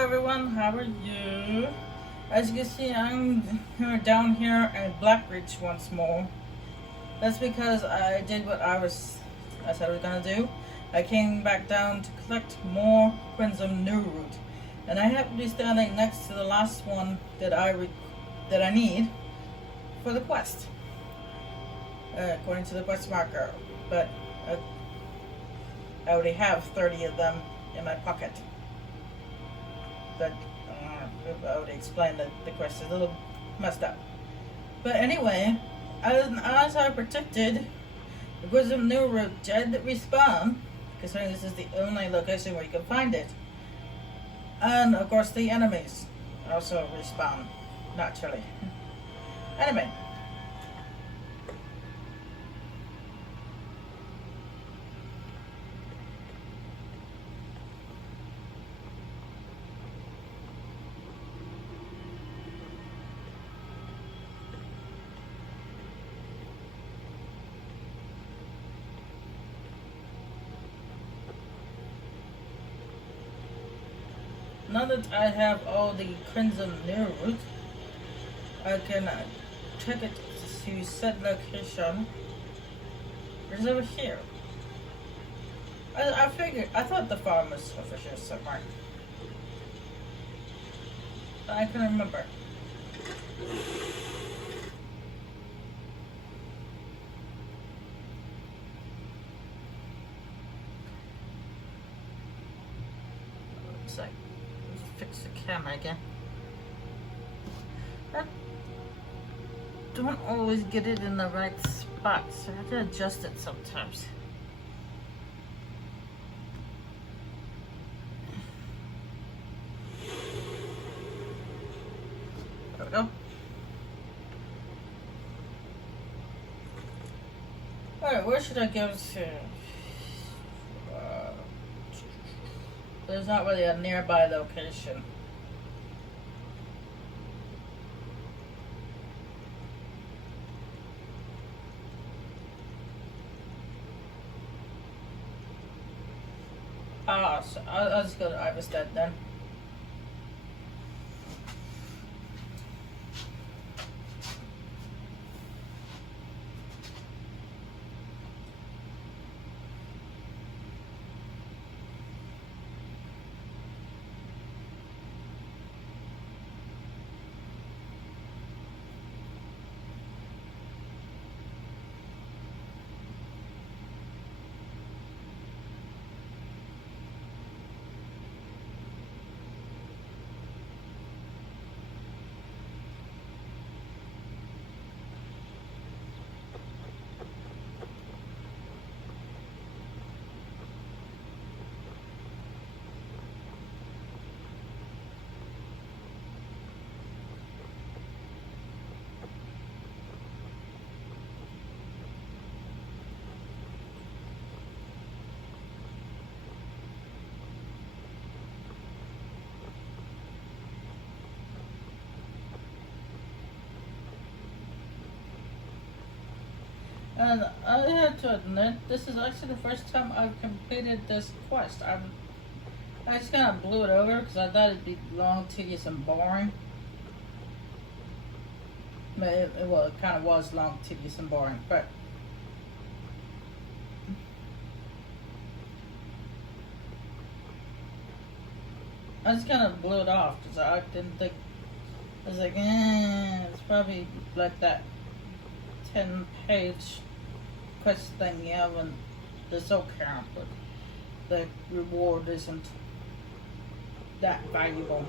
everyone, how are you? As you can see, I'm down here in Blackridge once more. That's because I did what I said I was gonna do. I came back down to collect more Crimson New Root, and I happen to be standing next to the last one that I need for the quest, according to the quest marker. But I already have 30 of them in my pocket. But I already explained that the quest is a little messed up. But anyway, as I predicted, the Wisdom New Root did respawn, considering this is the only location where you can find it. And of course the enemies also respawn, naturally. Anyway. Now that I have all the Crimson New Root, I can check it to set location. It's over here. I thought the farm was over here somewhere. But I can remember. Looks like fix the camera again. I don't always get it in the right spot, so I have to adjust it sometimes. There we go. Alright, where should I go to? There's not really a nearby location. So I'll just go to Iverstead then. And I have to admit, this is actually the first time I've completed this quest. I just kind of blew it over because I thought it'd be long, tedious, and boring. But it kind of was long, tedious, and boring. But I just kind of blew it off because I didn't think. I was like, it's probably like that 10-page quest thing you have in the Soul Camp, but the reward isn't that valuable.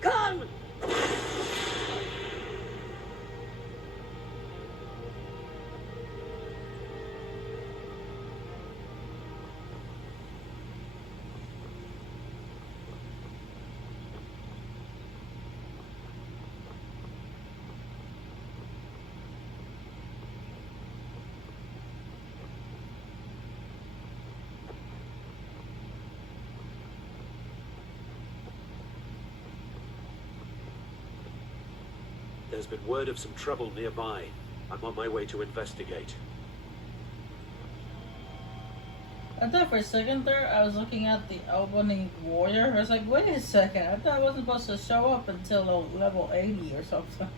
Come! There's been word of some trouble nearby. I'm on my way to investigate. I thought for a second there I was looking at the Albany Warrior. I was like, wait a second, I thought I wasn't supposed to show up until level 80 or something.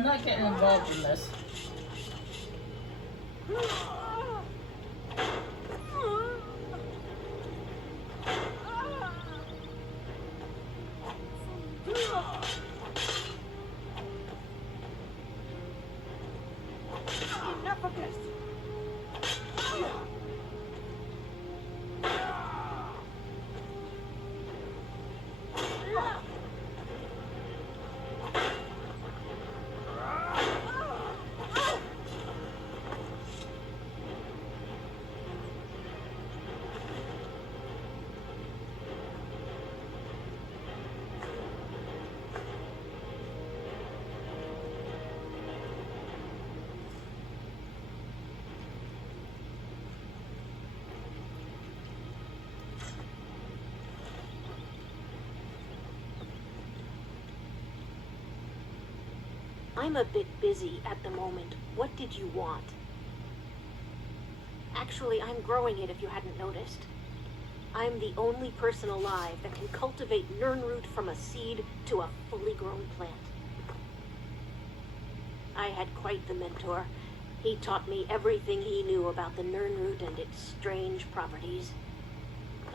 I'm not getting involved in this. Enough of this! I'm a bit busy at the moment. What did you want? Actually, I'm growing it if you hadn't noticed. I'm the only person alive that can cultivate Nirnroot from a seed to a fully grown plant. I had quite the mentor. He taught me everything he knew about the Nirnroot and its strange properties.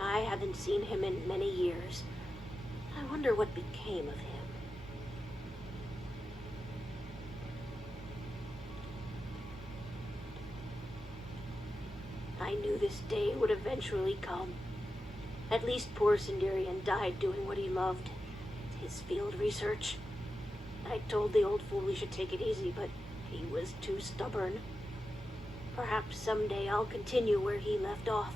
I haven't seen him in many years. I wonder what became of him. I knew this day would eventually come. At least poor Sindarian died doing what he loved, his field research. I told the old fool he should take it easy, but he was too stubborn. Perhaps someday I'll continue where he left off.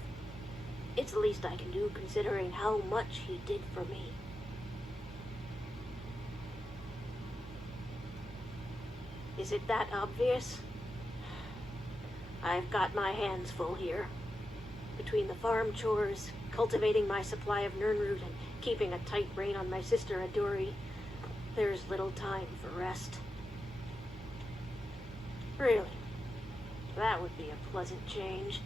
It's the least I can do considering how much he did for me. Is it that obvious? I've got my hands full here. Between the farm chores, cultivating my supply of Nirnroot, and keeping a tight rein on my sister Aduri, there's little time for rest. Really, that would be a pleasant change.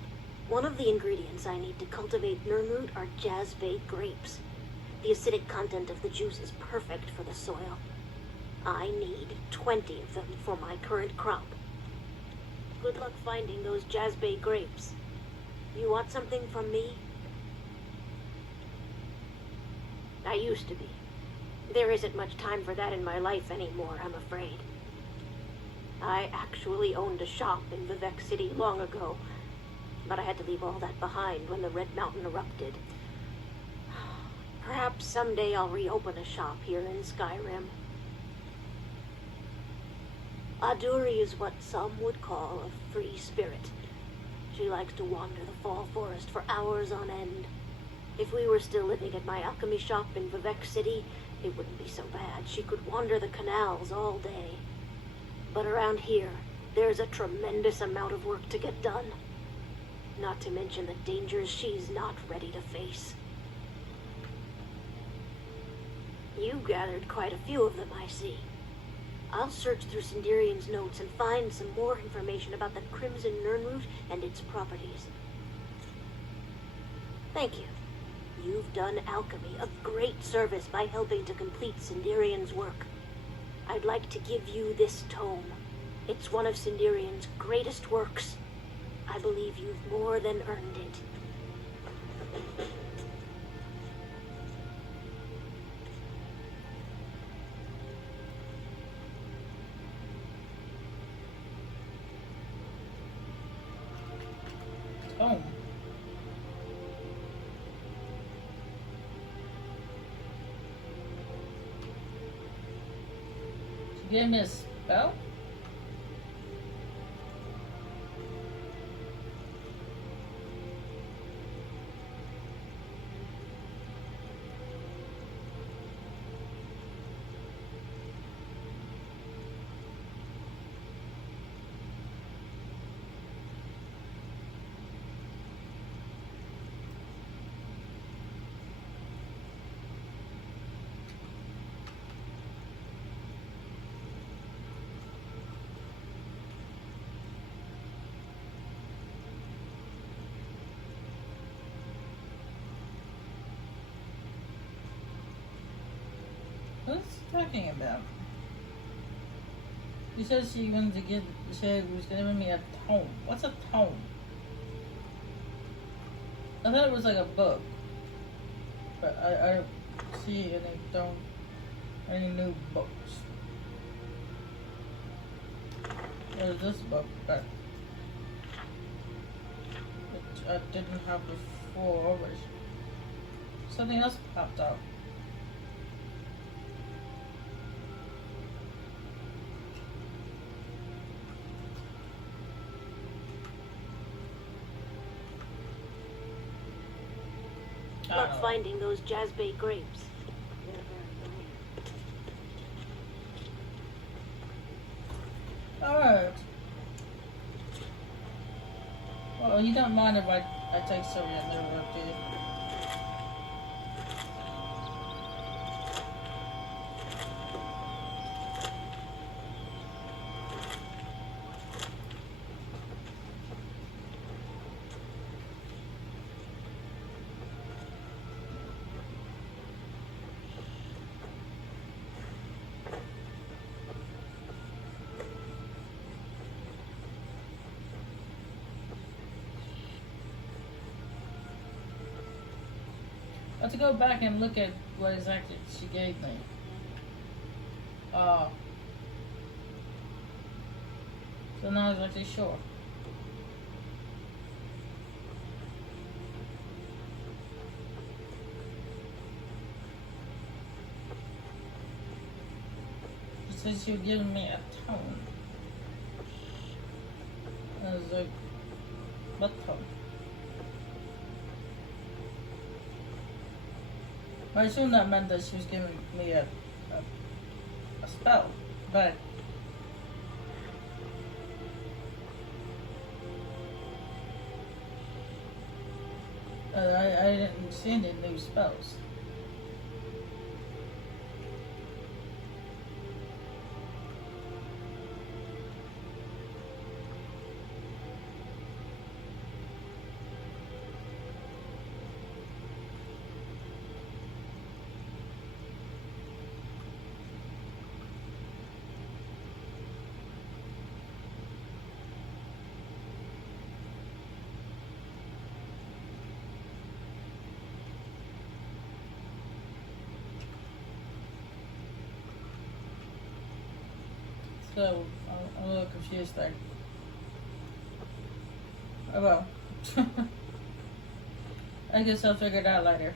One of the ingredients I need to cultivate Nirnroot are Jazbay grapes. The acidic content of the juice is perfect for the soil. I need 20 of them for my current crop. Good luck finding those Jazbay grapes. You want something from me? I used to be. There isn't much time for that in my life anymore, I'm afraid. I actually owned a shop in Vivek City long ago, but I had to leave all that behind when the Red Mountain erupted. Perhaps someday I'll reopen a shop here in Skyrim. Aduri is what some would call a free spirit. She likes to wander the fall forest for hours on end. If we were still living at my alchemy shop in Vivek City, it wouldn't be so bad. She could wander the canals all day. But around here, there's a tremendous amount of work to get done. Not to mention the dangers she's not ready to face. You gathered quite a few of them, I see. I'll search through Sindarian's notes and find some more information about the Crimson Nirnroot and its properties. Thank you. You've done alchemy a great service by helping to complete Sindarian's work. I'd like to give you this tome. It's one of Sindarian's greatest works. I believe you've more than earned it. Oh. gave me a spell? What's she talking about? You said she wanted to get. She said she was giving me a tome. What's a tome? I thought it was like a book, but I don't see any new books. There's this book that which I didn't have before. Which something else popped up. Not finding those jazzbait grapes. They're very rare. Alright. Well, you don't mind if I take some of your new work, do you? I have to go back and look at what exactly she gave me. So now I'm not exactly sure. She said she was giving me a tone. I was like, what tone? I assume that meant that she was giving me a spell, but I didn't see any new spells. So, I'm a little confused there. Oh well. I guess I'll figure it out later.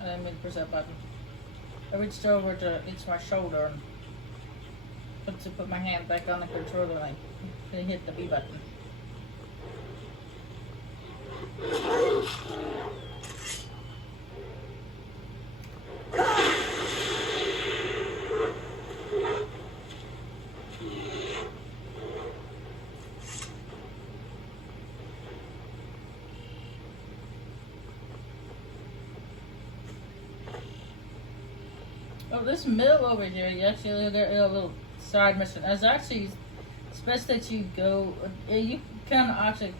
I didn't mean to press that button. I reached over to reach my shoulder and put my hand back on the controller and I hit the B button. Oh, this mill over here, you actually get a little side mission. It's actually, it's best that you go, you can actually,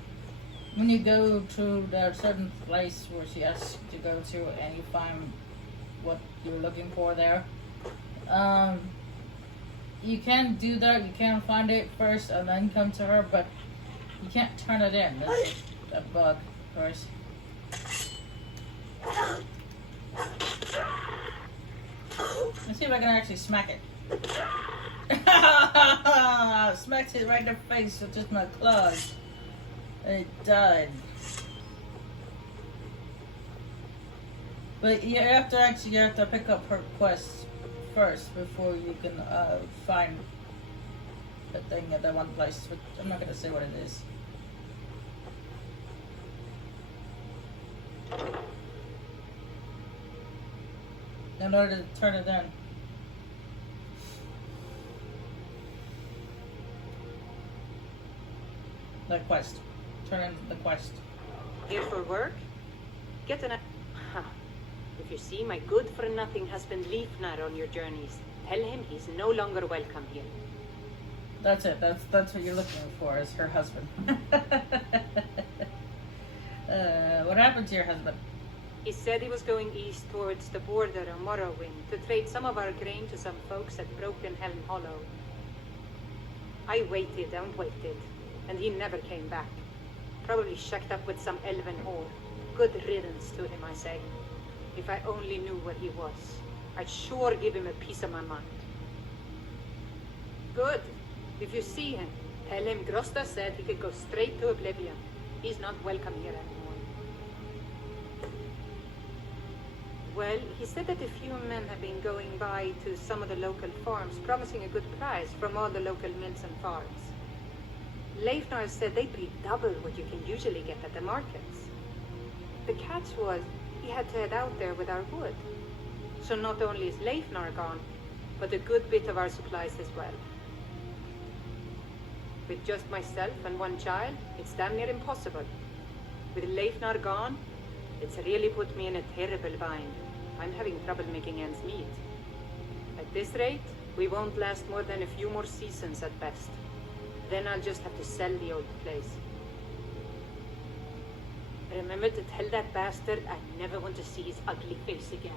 when you go to that certain place where she asks you to go to and you find what you're looking for there, you can do that, you can find it first and then come to her, but you can't turn it in. That's a bug, of course. Let's see if I can actually smack it. Smacked it right in the face with just my claws. And it died. But you have to pick up her quest first before you can find the thing at that one place. But I'm not gonna say what it is. In order to turn it in. The quest. Turn in the quest. Here for work? Get an... Huh. If you see, my good-for-nothing husband Leifnar on your journeys. Tell him he's no longer welcome here. That's it. That's what you're looking for, is her husband. What happened to your husband? He said he was going east towards the border of Morrowind to trade some of our grain to some folks at Broken Helm Hollow. I waited and waited, and he never came back. Probably shacked up with some elven whore. Good riddance to him, I say. If I only knew where he was, I'd sure give him a piece of my mind. Good. If you see him, tell him Grosta said he could go straight to oblivion. He's not welcome here anymore. Well, he said that a few men have been going by to some of the local farms, promising a good price from all the local mills and farms. Leifnar said they'd pay double what you can usually get at the markets. The catch was, he had to head out there with our wood. So not only is Leifnar gone, but a good bit of our supplies as well. With just myself and one child, it's damn near impossible. With Leifnar gone, it's really put me in a terrible bind. I'm having trouble making ends meet. At this rate, we won't last more than a few more seasons at best. Then I'll just have to sell the old place. Remember to tell that bastard I never want to see his ugly face again.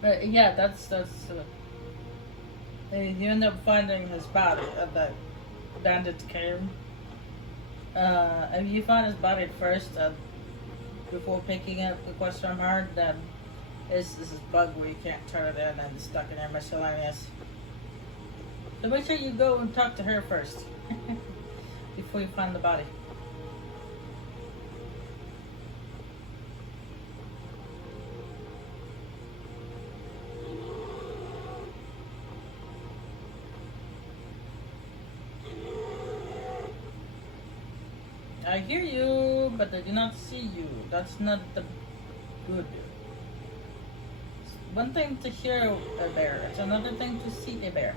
But yeah, that's you end up finding his body at that bandit cave. If you find his body first before picking up the quest from her, then this is bug where you can't turn it in and it's stuck in your miscellaneous. So make sure you go and talk to her first before you find the body. I hear you, but I do not see you. That's not the good. It's one thing to hear a bear, it's another thing to see a bear.